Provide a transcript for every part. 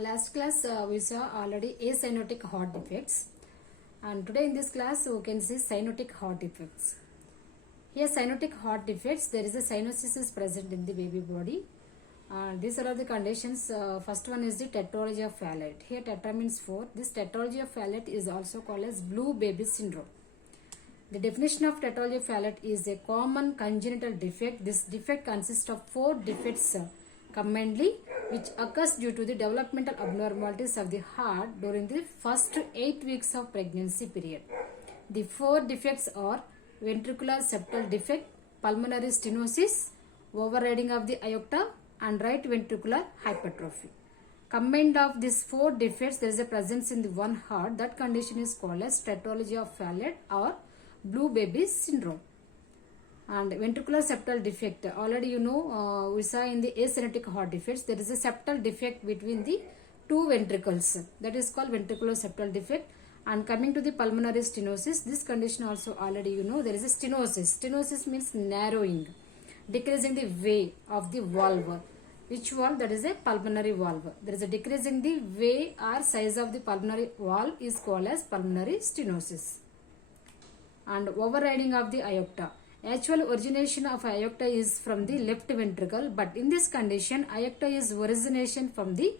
Last class we saw already acyanotic heart defects, and today in this class we can see cyanotic heart defects. Here cyanotic heart defects, there is a cyanosis is present in the baby body. These are the conditions. First one is the tetralogy of Fallot. Here tetra means 4. This tetralogy of Fallot is also called as blue baby syndrome. The definition of tetralogy of Fallot is a common congenital defect. This defect consists of 4 defects combinedly, which occurs due to the developmental abnormalities of the heart during the first 8 weeks of pregnancy period. The 4 defects are ventricular septal defect, pulmonary stenosis, overriding of the aorta, and right ventricular hypertrophy. Combined of these 4 defects, there is a presence in the one heart. That condition is called as tetralogy of Fallot or blue baby syndrome. And ventricular septal defect, already you know, we saw in the acyanotic heart defects, there is a septal defect between the 2 ventricles. That is called ventricular septal defect. And coming to the pulmonary stenosis, this condition also already you know, there is a stenosis. Stenosis means narrowing, decreasing the way of the valve. Which valve? That is a pulmonary valve. There is a decreasing the way or size of the pulmonary valve is called as pulmonary stenosis. And overriding of the aorta. Actual origination of aorta is from the left ventricle, but in this condition, aorta is origination from the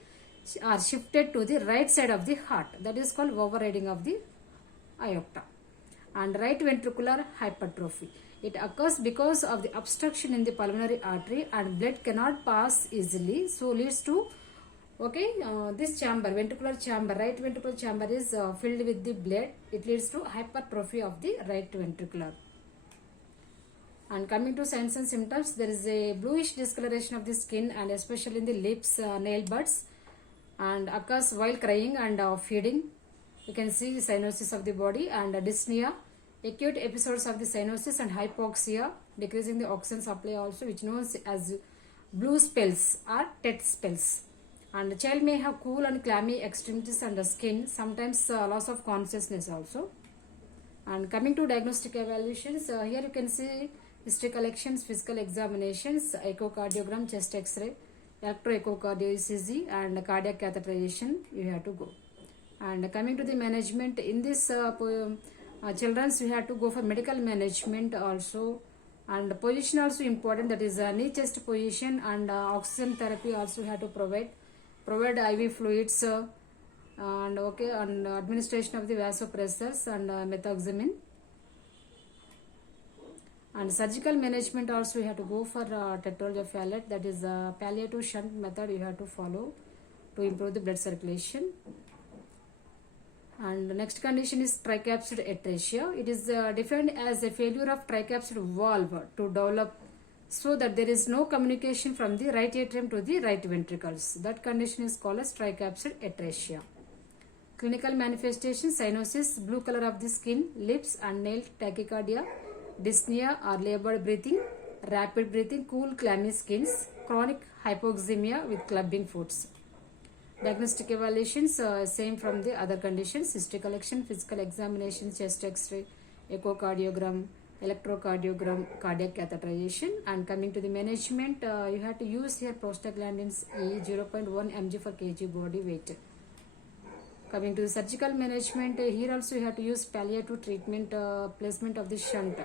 are shifted to the right side of the heart. That is called overriding of the aorta. And right ventricular hypertrophy. It occurs because of the obstruction in the pulmonary artery and blood cannot pass easily, so leads to this chamber, ventricular chamber, right ventricular chamber is filled with the blood. It leads to hypertrophy of the right ventricular. And coming to signs and symptoms, there is a bluish discoloration of the skin and especially in the lips, nail buds, and occurs while crying and feeding. You can see cyanosis of the body and dyspnea, acute episodes of the cyanosis and hypoxia, decreasing the oxygen supply also, which known as blue spells or tet spells. And the child may have cool and clammy extremities and the skin, sometimes loss of consciousness also. And coming to diagnostic evaluations, here you can see history collections, physical examinations, echocardiogram, chest x-ray, electroechocardio ECG, and cardiac catheterization you have to go. And coming to the management, in this children's we have to go for medical management also, and position also important, that is knee chest position, and oxygen therapy also we have to provide IV fluids and administration of the vasopressors and methoxamine. And surgical management also you have to go for tetralogy of Fallot, that is palliative shunt method you have to follow to improve the blood circulation. And the next condition is tricapsid atresia. It is defined as a failure of tricapsid valve to develop so that there is no communication from the right atrium to the right ventricles. That condition is called as tricapsid atresia. Clinical manifestation: cyanosis, blue color of the skin, lips and nail, tachycardia, dyspnea or labored breathing, rapid breathing, cool clammy skins, chronic hypoxemia with clubbing foots. Diagnostic evaluations, same from the other conditions: history collection, physical examination, chest x-ray, echocardiogram, electrocardiogram, cardiac catheterization. And coming to the management, you have to use here prostaglandins E 0.1 mg for kg body weight. Coming to the surgical management, here also you have to use palliative treatment, placement of the shunt,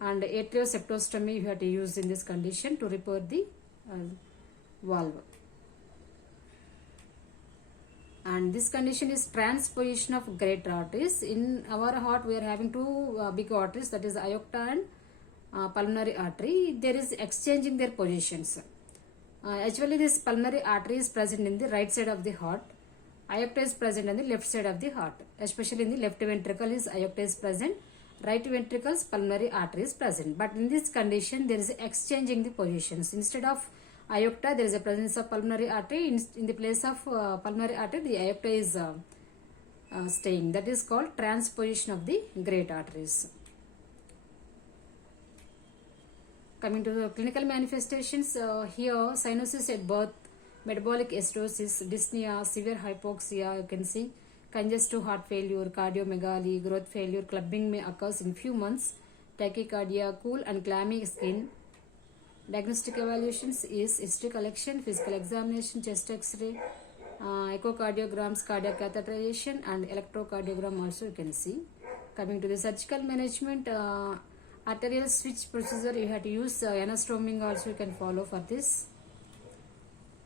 and atrioseptostomy you have to use in this condition to repair the valve. And this condition is transposition of great arteries. In our heart we are having 2 big arteries, that is aorta and pulmonary artery. There is exchanging their positions. Actually this pulmonary artery is present in the right side of the heart. Aorta is present on the left side of the heart. Especially in the left ventricle is aorta is present. Right ventricle's pulmonary artery is present. But in this condition there is exchanging the positions. Instead of aorta, there is a presence of pulmonary artery. In the place of pulmonary artery, the aorta is staying. That is called transposition of the great arteries. Coming to the clinical manifestations, here cyanosis at birth, metabolic acidosis, dyspnea, severe hypoxia, you can see congestive heart failure, cardiomegaly, growth failure, clubbing may occur in few months, tachycardia, cool and clammy skin, Diagnostic evaluations is history collection, physical examination, chest x-ray, echocardiograms, cardiac catheterization, and electrocardiogram also you can see. Coming to the surgical management, arterial switch procedure, you have to use anastoming also you can follow for this.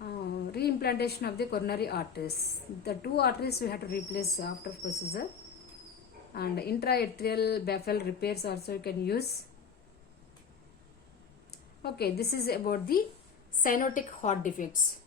Reimplantation of the coronary arteries. The 2 arteries we have to replace after procedure. And intra-atrial baffle repairs also you can use. Okay, this is about the cyanotic heart defects.